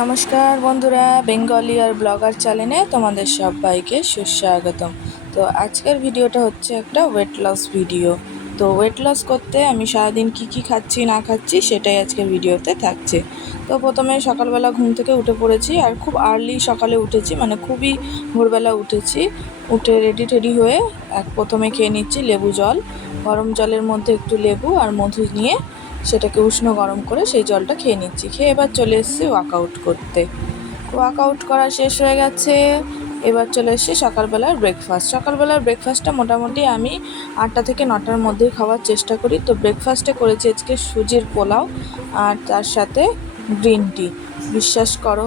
নমস্কার বন্ধুরা, বেঙ্গলি আর ব্লগার চ্যানেলে তোমাদের সবাইকে সুস্বাগতম। তো আজকের ভিডিওটা হচ্ছে একটা ওয়েট লস ভিডিও। তো ওয়েট লস করতে আমি সারাদিন কি খাচ্ছি না খাচ্ছি সেটাই আজকের ভিডিওতে থাকছে। তো প্রথমে সকালবেলা ঘুম থেকে উঠে পড়েছি, আর খুব আর্লি সকালে উঠেছি, মানে খুবই ভোরবেলা উঠেছি। উঠে রেডি টেডি হয়ে প্রথমে খেয়ে নিচ্ছি লেবু জল। গরম জলের মধ্যে একটু লেবু আর মধু নিয়ে সেটাকে উষ্ণ গরম করে সেই জলটা খেয়ে নিচ্ছি। খেয়ে এবার চলে এসেছি ওয়ার্কআউট করতে। ওয়ার্কআউট করা শেষ হয়ে গেছে। এবার চলে এসেছি সকালবেলার ব্রেকফাস্ট। সকালবেলার ব্রেকফাস্টটা মোটামুটি আমি 8টা থেকে 9টার মধ্যেই খাওয়ার চেষ্টা করি। তো ব্রেকফাস্টে করেছি আজকে সুজির পোলাও আর তার সাথে গ্রিন টি। বিশ্বাস করো,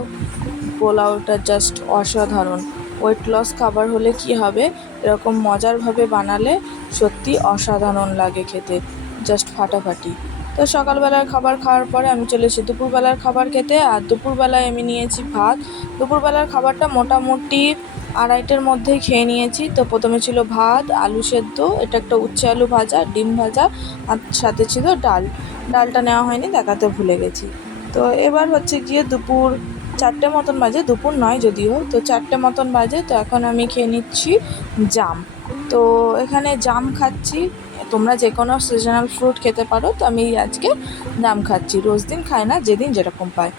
পোলাওটা জাস্ট অসাধারণ। ওয়েট লস খাবার হলে কি হবে, এরকম মজারভাবে বানালে সত্যি অসাধারণ লাগে খেতে, জাস্ট ফাটাফাটি। তো সকালবেলার খাবার খাওয়ার পরে আমি চলে এসেছি দুপুরবেলার খাবার খেতে। আর দুপুরবেলায় আমি নিয়েছি ভাত। দুপুরবেলার খাবারটা মোটামুটি 2:30টার মধ্যেই খেয়ে নিয়েছি। তো প্রথমে ছিল ভাত, আলু সেদ্ধ, এটা একটা উচ্ছে আলু ভাজা, ডিম ভাজা, আর সাথে ছিল ডাল। ডালটা নেওয়া হয়নি, দেখাতে ভুলে গেছি। তো এবার হচ্ছে গিয়ে দুপুর 4টে মতন বাজে, দুপুর নয় যদিও, তো 4টে মতন বাজে। তো এখন আমি খেয়ে নিচ্ছি জাম। তো এখানে জাম খাচ্ছি। তোমরা যে কোনো সিজনাল ফ্রুট খেতে পারো, তো আমি আজকে জাম খাচ্ছি। রোজ দিন খাই না, যেদিন যেরকম পাই।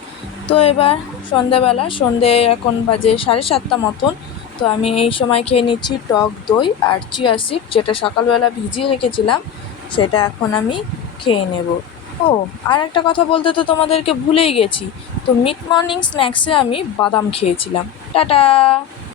তো এবার সন্ধে এখন বাজে 7:30 মতন। তো আমি এই সময় খেয়ে নিচ্ছি টক দই আর চিয়া সিড, যেটা সকালবেলা ভিজিয়ে রেখেছিলাম, সেটা এখন আমি খেয়ে নেব। ও, আর একটা কথা বলতে তো তোমাদেরকে ভুলেই গেছি। তো মিড মর্নিং স্ন্যাক্সে আমি বাদাম খেয়েছিলাম। টাটা।